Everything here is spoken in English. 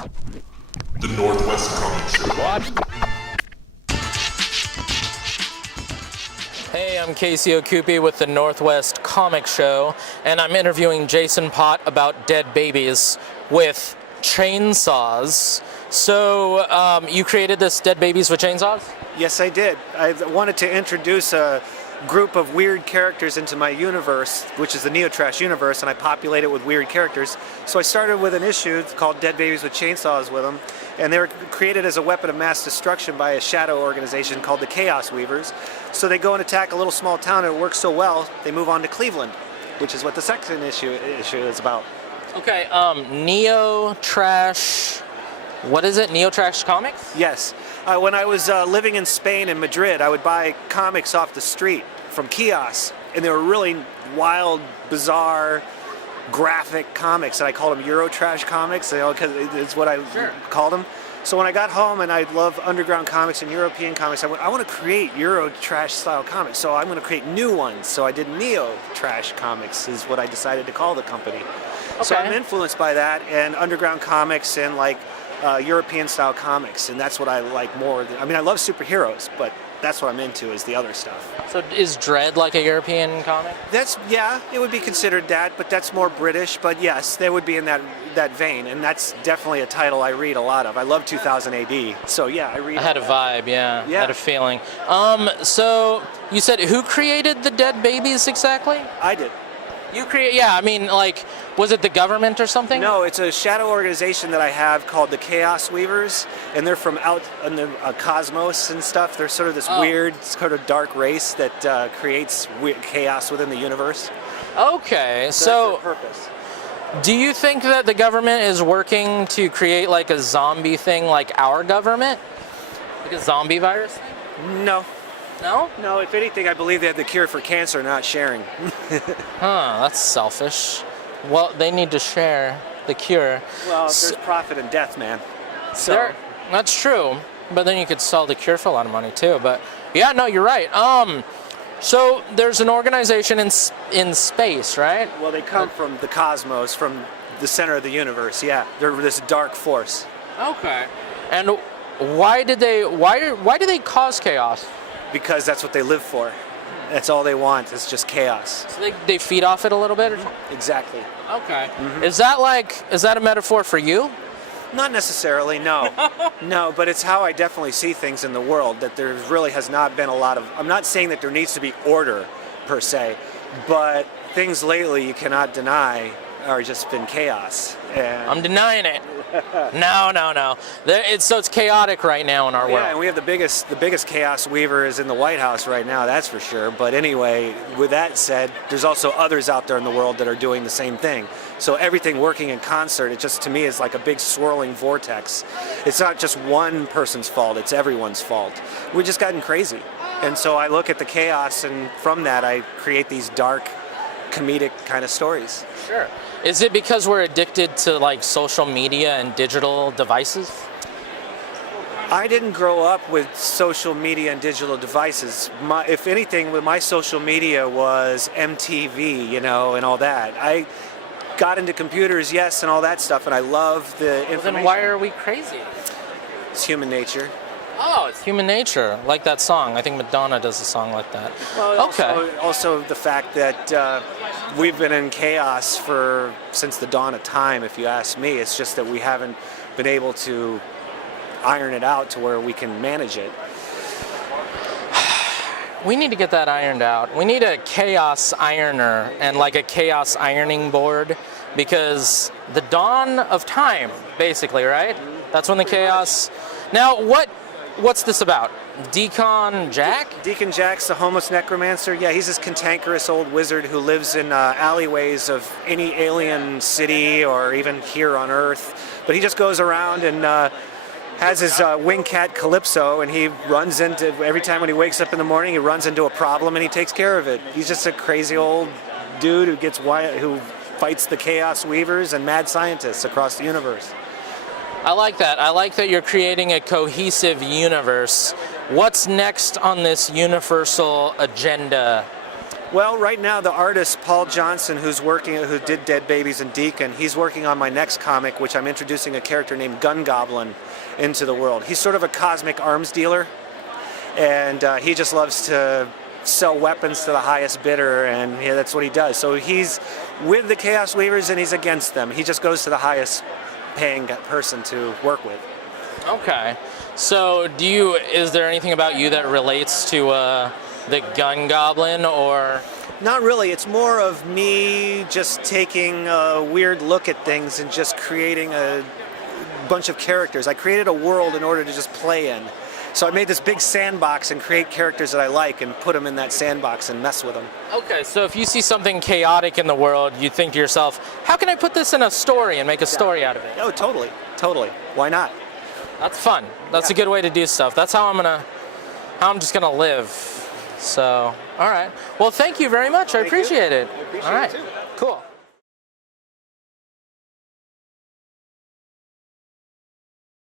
The Northwest Comic Show. What? Hey, I'm Casey Okupi with the Northwest Comic Show, and I'm interviewing Jason Pott about dead babies with chainsaws. So, you created this Dead Babies with Chainsaws? Yes, I did. I wanted to introduce a group of weird characters into my universe, which is the NEOtrash universe, and I populate it with weird characters. So I started with an issue called Dead Babies with Chainsaws with them, and they were created as a weapon of mass destruction by a shadow organization called the Chaos Weavers. So they go and attack a little small town, and it works so well, they move on to Cleveland, which is what the second issue is about. Okay, NEOtrash, what is it, NEOtrash Comics? Yes. When I was living in Spain, in Madrid, I would buy comics off the street from kiosks, and they were really wild, bizarre, graphic comics, and I called them NEOtrash comics, because it's what I called them. So when I got home, and I love underground comics and European comics, I want to create NEOtrash style comics, so I'm going to create new ones. So I did NEOtrash Comics, is what I decided to call the company. Okay. So I'm influenced by that, and underground comics, and like European style comics, and that's what I like more. I mean, I love superheroes, but that's what I'm into, is the other stuff. So is Dread like a European comic? Yeah, it would be considered that, but that's more British. But yes, they would be in that vein, and that's definitely a title I read a lot of. I love 2000 AD, so yeah, I read. I had a vibe, yeah. Yeah. I had a feeling. So you said, who created the Dead Babies exactly? I did. You create, yeah, I mean, like, was it the government or something? No, it's a shadow organization that I have called the Chaos Weavers, and they're from out in the cosmos and stuff. They're sort of this weird, sort of dark race that creates chaos within the universe. Okay, so that's their purpose. Do you think that the government is working to create like a zombie thing like our government? Like a zombie virus thing? No. No? No, if anything, I believe they have the cure for cancer, not sharing. Huh, that's selfish. Well, they need to share the cure. Well, there's profit in death, man. So that's true, but then you could sell the cure for a lot of money too. But yeah, no, you're right. So there's an organization in space, right? Well, they come from the cosmos, from the center of the universe. Yeah, they're this dark force. Okay. And why do they cause chaos? Because that's what they live for. That's all they want. It's just chaos. So they feed off it a little bit or something? Exactly. Okay. Mm-hmm. Is that a metaphor for you? Not necessarily, no. No, but it's how I definitely see things in the world, that there really has not been a lot of, I'm not saying that there needs to be order per se, but things lately you cannot deny are just been chaos. And I'm denying it. No. It's chaotic right now in our world. Yeah, and we have the biggest chaos weaver is in the White House right now, that's for sure. But anyway, with that said, there's also others out there in the world that are doing the same thing. So everything working in concert, it just to me is like a big swirling vortex. It's not just one person's fault, it's everyone's fault. We've just gotten crazy. And so I look at the chaos, and from that I create these dark, comedic kind of stories. Sure. Is it because we're addicted to like social media and digital devices? I didn't grow up with social media and digital devices. If anything, with my social media was MTV, and all that. I got into computers, yes, and all that stuff, and I love the information. Then why are we crazy? It's human nature. Oh, it's human nature, like that song. I think Madonna does a song like that. Well, also the fact that we've been in chaos since the dawn of time, if you ask me. It's just that we haven't been able to iron it out to where we can manage it. We need to get that ironed out. We need a chaos ironer and like a chaos ironing board, because the dawn of time, basically, right? That's when the chaos... Now, what's this about? Deacon Jack? Deacon Jack's the homeless necromancer. Yeah, he's this cantankerous old wizard who lives in alleyways of any alien city or even here on Earth. But he just goes around and has his wing cat Calypso, and he runs into, every time when he wakes up in the morning, he runs into a problem and he takes care of it. He's just a crazy old dude who fights the Chaos Weavers and mad scientists across the universe. I like that. I like that you're creating a cohesive universe. What's next on this universal agenda? Well, right now the artist Paul Johnson, who did Dead Babies and Deacon, he's working on my next comic, which I'm introducing a character named Gun Goblin into the world. He's sort of a cosmic arms dealer, and he just loves to sell weapons to the highest bidder, and yeah, that's what he does. So he's with the Chaos Weavers and he's against them. He just goes to the highest paying person to work with. Okay. So is there anything about you that relates to the Gun Goblin, or? Not really. It's more of me just taking a weird look at things and just creating a bunch of characters. I created a world in order to just play in. So I made this big sandbox and create characters that I like and put them in that sandbox and mess with them. Okay, so if you see something chaotic in the world, you think to yourself, how can I put this in a story and make a story out of it? Oh, totally. Totally. Why not? That's fun. That's a good way to do stuff. That's how I'm just gonna live. So, all right. Well, thank you very much. I appreciate it. I appreciate all right. it too. Cool.